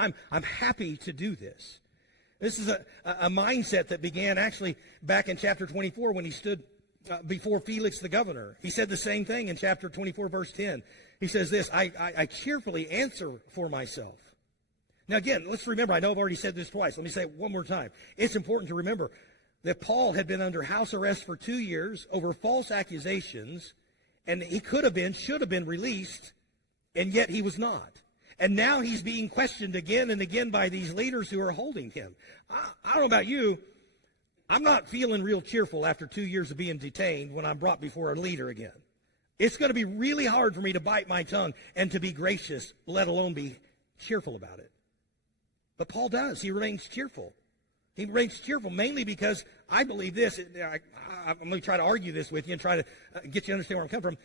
I'm happy to do this. This is a mindset that began actually back in chapter 24 when he stood before Felix the governor. He said the same thing in chapter 24, verse 10. He says this, I cheerfully answer for myself. Now again, let's remember, I know I've already said this twice. Let me say it one more time. It's important to remember that Paul had been under house arrest for 2 years over false accusations, and he should have been released, and yet he was not. And now he's being questioned again and again by these leaders who are holding him. I don't know about you, I'm not feeling real cheerful after 2 years of being detained when I'm brought before a leader again. It's going to be really hard for me to bite my tongue and to be gracious, let alone be cheerful about it. But Paul does. He remains cheerful. He remains cheerful mainly because I believe this. I'm going to try to argue this with you and try to get you to understand where I'm coming from.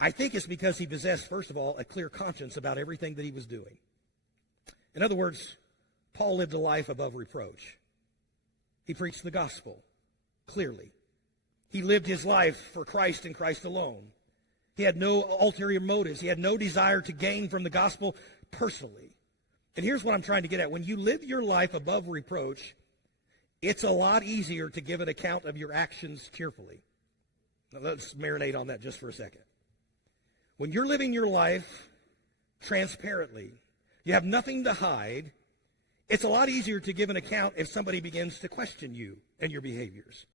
I think it's because he possessed, first of all, a clear conscience about everything that he was doing. In other words, Paul lived a life above reproach. He preached the gospel clearly. He lived his life for Christ and Christ alone. He had no ulterior motives. He had no desire to gain from the gospel personally. And here's what I'm trying to get at. When you live your life above reproach, it's a lot easier to give an account of your actions cheerfully. Now let's marinate on that just for a second. When you're living your life transparently, you have nothing to hide, it's a lot easier to give an account if somebody begins to question you and your behaviors.